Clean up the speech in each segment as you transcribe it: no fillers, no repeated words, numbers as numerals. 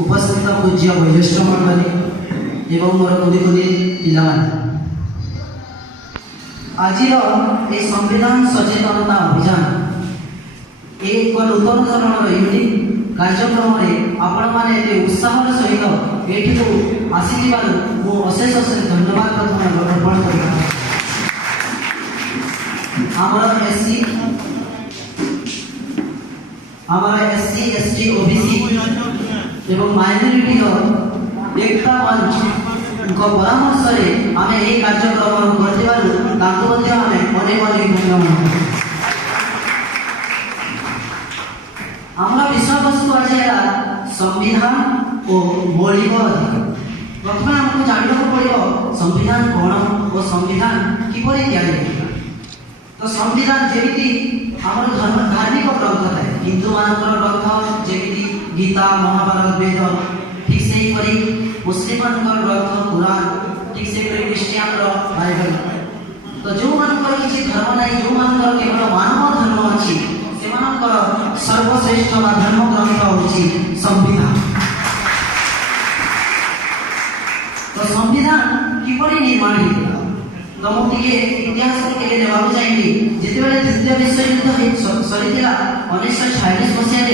उपस्थित पूज्य वैज्येष्ठ मंडली एवं मोर कुदी कुदी पिलामान आज संविधान सचेतनता अभियान एक नूतन धरण यूनिक कार्यक्रम में आपण मैंने उत्साह सहित ये आसी अशेष अशेष धन्यवाद प्रथम अर्पण कर एससी एसटी ओबीसी एवं माइनॉरिटी एकता मंच परामर्श आम यह कार्यक्रम कर अनेक अनेक धन्यवाद। आमर विषय वस्तु आज है संविधान और मौलिक अधिकार। प्रथम आमको जानवा पड़ो संविधान कौन और संविधान किपर या तो संविधान जमी आम धार्मिक ग्रंथ है हिंदू मान ग्रंथ जमी गीता महाभारत वेद ठीक से मुस्लिम ग्रंथ कुरान ठीक से क्रिश्चियन बाइबल तो जो मान किसी धर्म ना जो मान केवल मानव धर्म अच्छी से सर्वश्रेष्ठ धर्म ग्रंथ हूँ संविधान। तो संविधान किपर निर्माण होता तो मुझे इतिहास देवा चाहिए जिते द्वितीय विश्वयुद्ध सरी 1946 मसीह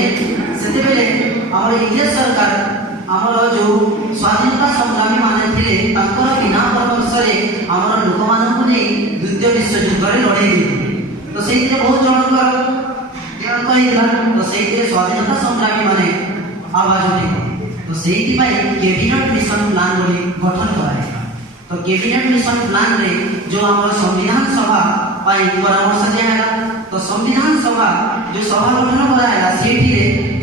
आम इंग्रेज सरकार आमर जो स्वाधीनता संग्रामी माने बिना परामर्श आम लोक मान द्वितीय विश्वयुद्ध लड़े तो से बहुत जनकर तो से स्वाधीनता संग्रामी माने आवाज उठे तो से कैबिनेट मिशन प्लान गठन कराए तो कैबिनेट मिशन प्लान रे जो आम संविधान सभा परामर्श दिया तो संविधान सभा जो सभा गठन कराया से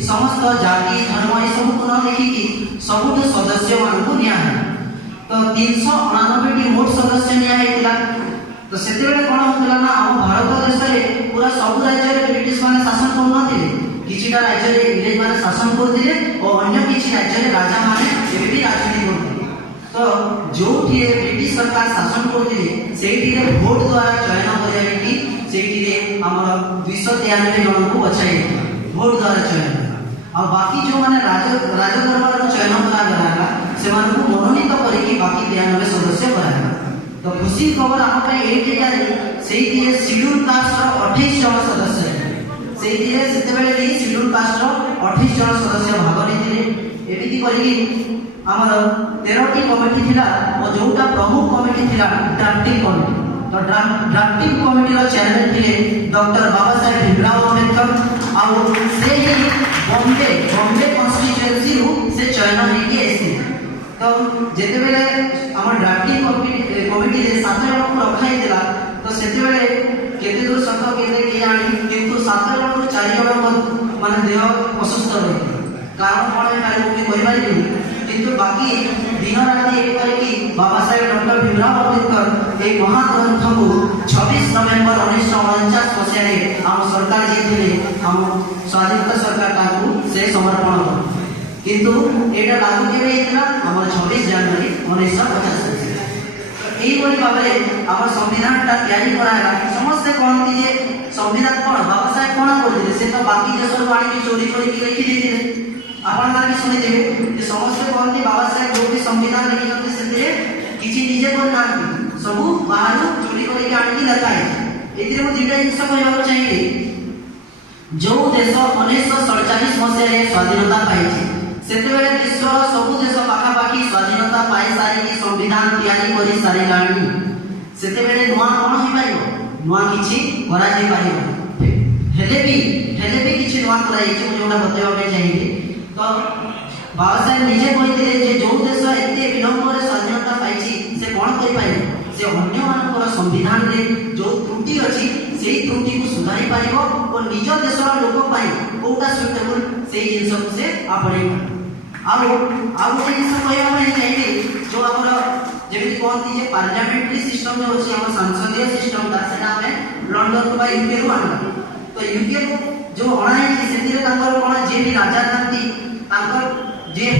समस्त जाति धर्म ये सब को न देखिकी सब सदस्य मान को निया तो 399 मोट सदस्य निया तो से कौन होता ना आम भारत देश में पूरा सब राज्य में ब्रिटिश माने शासन कर किछिटा राज्य में इंग्रेज माने शासन करते और अन्य किछि राज्य में राजा माने भी राजनीति करते तो जो ब्रिटिश सरकार शासन करते भोट द्वारा चयन कर 293 जन को बचाई भोट द्वारा चयन और बाकी जो मैंने राजदरबार चयन करागा से मनोनीत करके बाकी 93 सदस्य करागा तो खुशी खबर आम से शेड्यूल कास्ट 28 जन सदस्य से शेड्यूल कास्ट 28 जन सदस्य भाग नहीं एमती आमर 13टी कमिटी थिला और जोटा प्रमुख कमिटी थिला ड्राफ्टिंग कमिटी तो ड्राफ्टिंग कमिटी रो चेयरमैन थिले डॉक्टर बाबा साहेब भीमराव अंबेडकर और से ही बॉम्बे कॉन्स्टिट्यूएंसी रु से चयन होके आसी तो जेते बेले आम ड्राफ्टिंग कमिटी रे 7 जन को रखाई दिला तो सेते बेले केते दूर सत केते के आनी किंतु 7 जन को 4 जन माने देह असुस्थ रही कारण कोन है मुझे कहि पारि किंतु बाकी दिन राति एक करके बाबा साहेब डॉक्टर भीमराव अंबेडकर एक महाग्रंथ को 26 नवेम्बर 1949 मसीह आम सरकार जी आम स्वाधीनता सरकार से समर्पण किंतु एटा लागू केबे हेतला आम 26 जनवरी 1950 यही भाव में आम संविधान तैयारी कराला समस्ते कहती जे संविधान कौन बाबा साहेब कौन करते से तो बाकी देश को आनी चोरी चोरी लिखी देते आपण माने सुनिथे जे समस्त कहते बाबा साहेब जो भी संविधान लिखिते से किछि निजे करना सब बाहर चोरी करके आनी लताए एथिरे मो दुटा जिंस कहबा चाहिए जो देश 1947 मसीह स्वाधीनता पाई सेतेबेले विश्वर सब देश पाखा पाखी स्वाधीनता पाई सारी संविधान तैयारी करि सारी लाणी सेतेबेले नुआ कोन होई पाइबो नुआ किछि करा जे पाइबो हेले भी किछि नुआ कराई जे जोना बतेबा चाहिए तो बाबा साहेब निजे कहते जे जो देश एते विलंब रे स्वाधीनता पाइछि से कोन करि पाइ से अन्य मानकर संविधान रे जो त्रुटि अछि सेही त्रुटि को सुधारी पारिबो और निज देशर लोक पाइ कोटा सुटेबल सेही जिंस से आपणे आउ जिंस कहबा में चाहिए जो हमर जेमि कहती जे पार्लियामेंट्री सिस्टम जो अछि हमर संसदीय सिस्टम ता सेना में लंडन बा यूके रो आना तो यूके जो अणा है से कोन जे भी राजा थांती जे